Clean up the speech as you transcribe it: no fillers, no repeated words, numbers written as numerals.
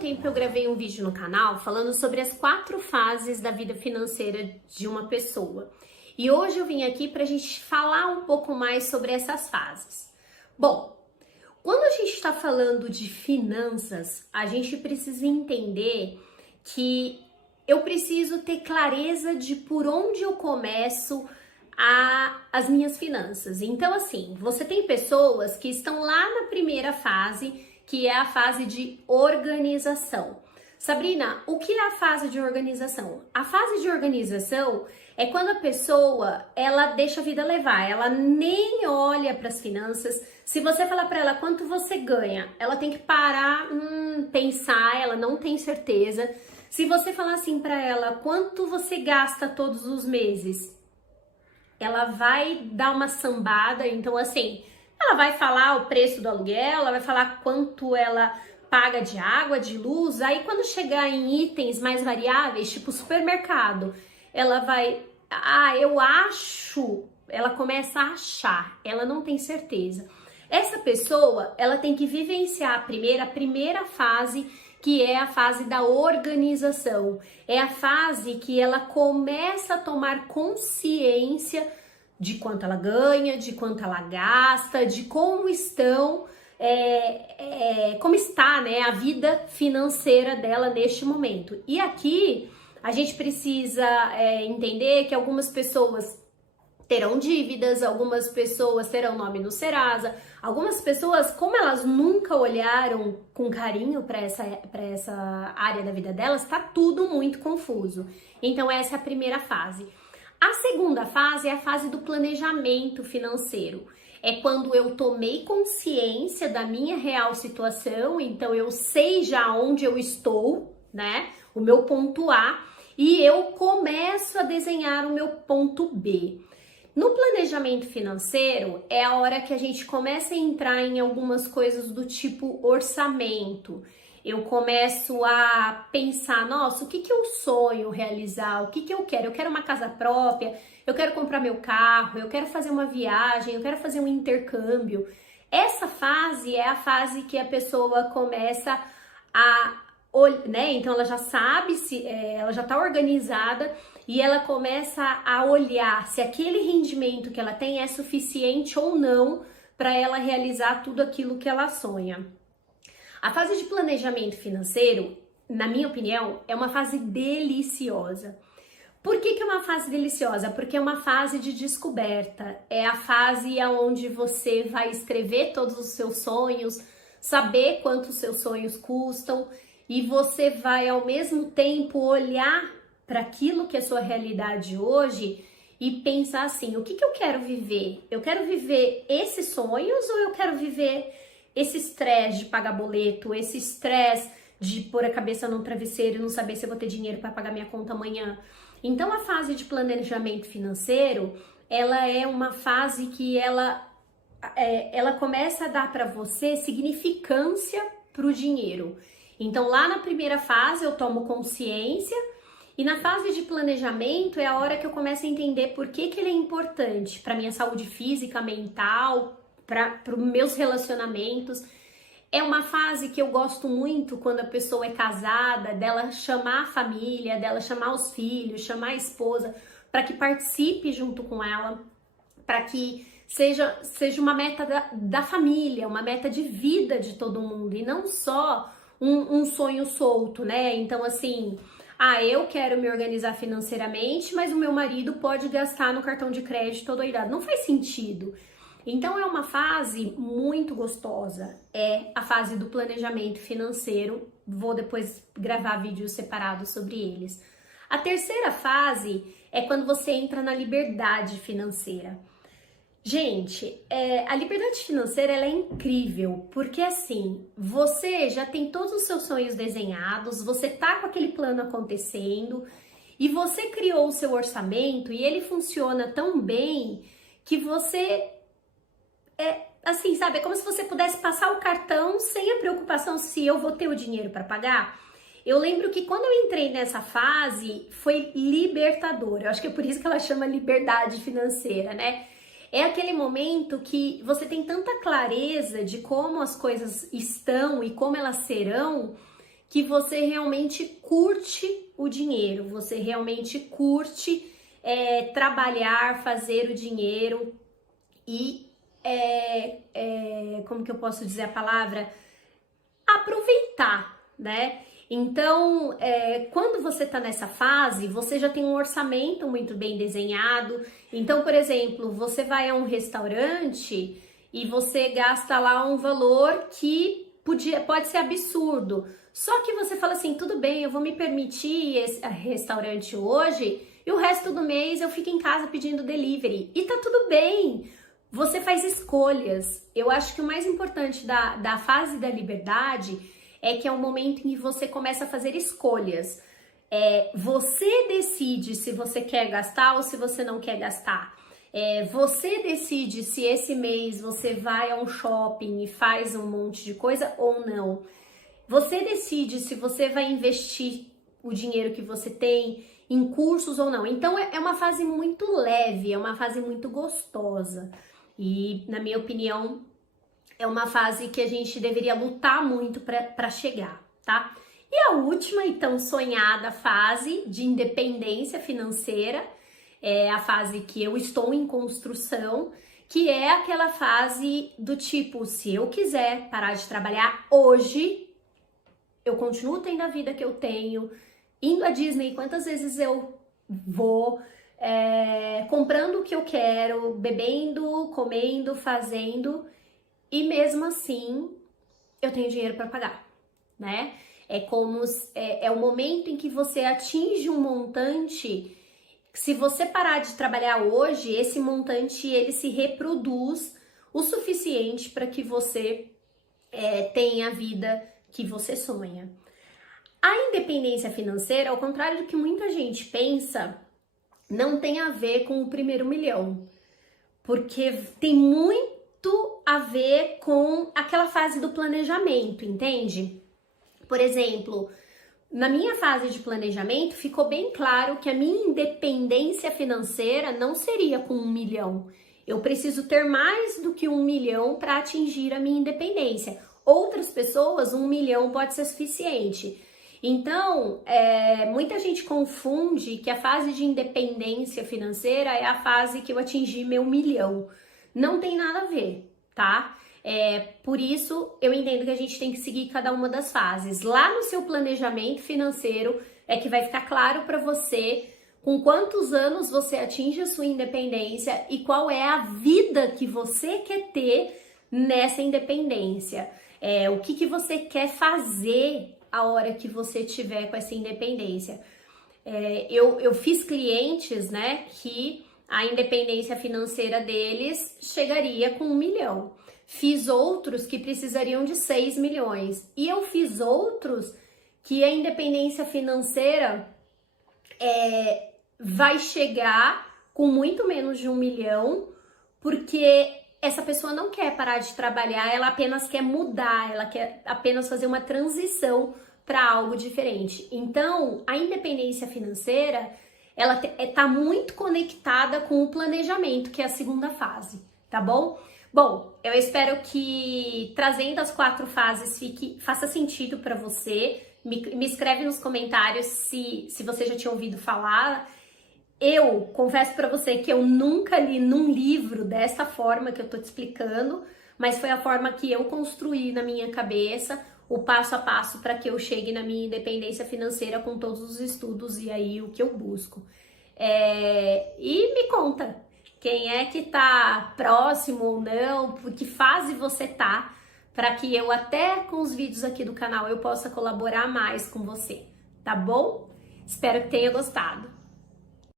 tempo eu gravei um vídeo no canal falando sobre as 4 fases da vida financeira de uma pessoa. E hoje eu vim aqui para a gente falar um pouco mais sobre essas fases. Bom, quando a gente está falando de finanças, a gente precisa entender que eu preciso ter clareza de por onde eu começo as minhas finanças. Então, assim, você tem pessoas que estão lá na primeira fase, que é a fase de organização. Sabrina, o que é a fase de organização? A fase de organização é quando a pessoa, ela deixa a vida levar, ela nem olha para as finanças. Se você falar para ela quanto você ganha, ela tem que parar, pensar, ela não tem certeza. Se você falar assim para ela quanto você gasta todos os meses, ela vai dar uma sambada. Então, assim, ela vai falar o preço do aluguel, ela vai falar quanto ela paga de água, de luz. Aí, quando chegar em itens mais variáveis, tipo supermercado, ela vai, eu acho, ela começa a achar, ela não tem certeza. Essa pessoa, ela tem que vivenciar a primeira fase, que é a fase da organização. É a fase que ela começa a tomar consciência de quanto ela ganha, de quanto ela gasta, de como como está, né, a vida financeira dela neste momento. E aqui a gente precisa entender que algumas pessoas terão dívidas, algumas pessoas terão nome no Serasa, algumas pessoas, como elas nunca olharam com carinho para essa área da vida delas, tá tudo muito confuso. Então essa é a primeira fase. A segunda fase é a fase do planejamento financeiro. É quando eu tomei consciência da minha real situação, então eu sei já onde eu estou, né? O meu ponto A, e eu começo a desenhar o meu ponto B. No planejamento financeiro é a hora que a gente começa a entrar em algumas coisas do tipo orçamento. Eu começo a pensar, nossa, o que eu sonho realizar? O que eu quero? Eu quero uma casa própria, eu quero comprar meu carro, eu quero fazer uma viagem, eu quero fazer um intercâmbio. Essa fase é a fase que a pessoa começa né? Então ela já sabe, ela já está organizada e ela começa a olhar se aquele rendimento que ela tem é suficiente ou não para ela realizar tudo aquilo que ela sonha. A fase de planejamento financeiro, na minha opinião, é uma fase deliciosa. Por que é uma fase deliciosa? Porque é uma fase de descoberta. É a fase onde você vai escrever todos os seus sonhos, saber quanto os seus sonhos custam e você vai, ao mesmo tempo, olhar para aquilo que é sua realidade hoje e pensar assim, o que eu quero viver? Eu quero viver esses sonhos ou eu quero viver esse estresse de pagar boleto, esse estresse de pôr a cabeça no travesseiro e não saber se eu vou ter dinheiro para pagar minha conta amanhã? Então, a fase de planejamento financeiro, ela é uma fase que ela começa a dar para você significância para o dinheiro. Então, lá na primeira fase, eu tomo consciência e na fase de planejamento é a hora que eu começo a entender por que ele é importante para minha saúde física, mental, para os meus relacionamentos. É uma fase que eu gosto muito quando a pessoa é casada, dela chamar a família, dela chamar os filhos, chamar a esposa, para que participe junto com ela, para que seja uma meta da família, uma meta de vida de todo mundo, e não só um sonho solto, né? Então, assim, eu quero me organizar financeiramente, mas o meu marido pode gastar no cartão de crédito toda a idade. Não faz sentido. Então é uma fase muito gostosa, é a fase do planejamento financeiro. Vou depois gravar vídeos separados sobre eles. A terceira fase é quando você entra na liberdade financeira. Gente, a liberdade financeira ela é incrível, porque assim, você já tem todos os seus sonhos desenhados, você tá com aquele plano acontecendo e você criou o seu orçamento e ele funciona tão bem que você assim, sabe, é como se você pudesse passar o cartão sem a preocupação se eu vou ter o dinheiro para pagar. Eu lembro que quando eu entrei nessa fase, foi libertador. Eu acho que é por isso que ela chama liberdade financeira, né? É aquele momento que você tem tanta clareza de como as coisas estão e como elas serão, que você realmente curte o dinheiro, você realmente curte trabalhar, fazer o dinheiro e, como que eu posso dizer a palavra? Aproveitar, né? Então, quando você tá nessa fase, você já tem um orçamento muito bem desenhado. Então, por exemplo, você vai a um restaurante e você gasta lá um valor que pode ser absurdo. Só que você fala assim, tudo bem, eu vou me permitir esse restaurante hoje e o resto do mês eu fico em casa pedindo delivery. E tá tudo bem. Você faz escolhas. Eu acho que o mais importante da fase da liberdade é que é o momento em que você começa a fazer escolhas. Você decide se você quer gastar ou se você não quer gastar. Você decide se esse mês você vai a um shopping e faz um monte de coisa ou não. Você decide se você vai investir o dinheiro que você tem em cursos ou não. Então é uma fase muito leve, é uma fase muito gostosa. E, na minha opinião, é uma fase que a gente deveria lutar muito para chegar, tá? E a última e tão sonhada fase de independência financeira é a fase que eu estou em construção, que é aquela fase do tipo, se eu quiser parar de trabalhar hoje, eu continuo tendo a vida que eu tenho, indo à Disney quantas vezes eu vou, comprando o que eu quero, bebendo, comendo, fazendo, e mesmo assim eu tenho dinheiro para pagar, né? É o momento em que você atinge um montante. Se você parar de trabalhar hoje, esse montante ele se reproduz o suficiente para que você tenha a vida que você sonha. A independência financeira, ao contrário do que muita gente pensa, não tem a ver com o primeiro milhão, porque tem muito a ver com aquela fase do planejamento, entende? Por exemplo, na minha fase de planejamento, ficou bem claro que a minha independência financeira não seria com 1 milhão. Eu preciso ter mais do que 1 milhão para atingir a minha independência. Outras pessoas, 1 milhão pode ser suficiente. Então, muita gente confunde que a fase de independência financeira é a fase que eu atingi meu 1 milhão. Não tem nada a ver, tá? Por isso, eu entendo que a gente tem que seguir cada uma das fases. Lá no seu planejamento financeiro é que vai ficar claro para você com quantos anos você atinge a sua independência e qual é a vida que você quer ter nessa independência. O que você quer fazer a hora que você tiver com essa independência. Eu fiz clientes, né, que a independência financeira deles chegaria com 1 milhão. Fiz outros que precisariam de 6 milhões. E eu fiz outros que a independência financeira vai chegar com muito menos de 1 milhão, porque essa pessoa não quer parar de trabalhar, ela apenas quer mudar, ela quer apenas fazer uma transição para algo diferente. Então, a independência financeira, ela tá muito conectada com o planejamento, que é a segunda fase, tá bom? Bom, eu espero que trazendo as 4 fases faça sentido para você. Me escreve nos comentários se você já tinha ouvido falar. Eu confesso para você que eu nunca li num livro dessa forma que eu tô te explicando, mas foi a forma que eu construí na minha cabeça, o passo a passo para que eu chegue na minha independência financeira com todos os estudos e aí o que eu busco. E me conta, quem é que tá próximo ou não, por que fase você tá, para que eu até com os vídeos aqui do canal eu possa colaborar mais com você, tá bom? Espero que tenha gostado.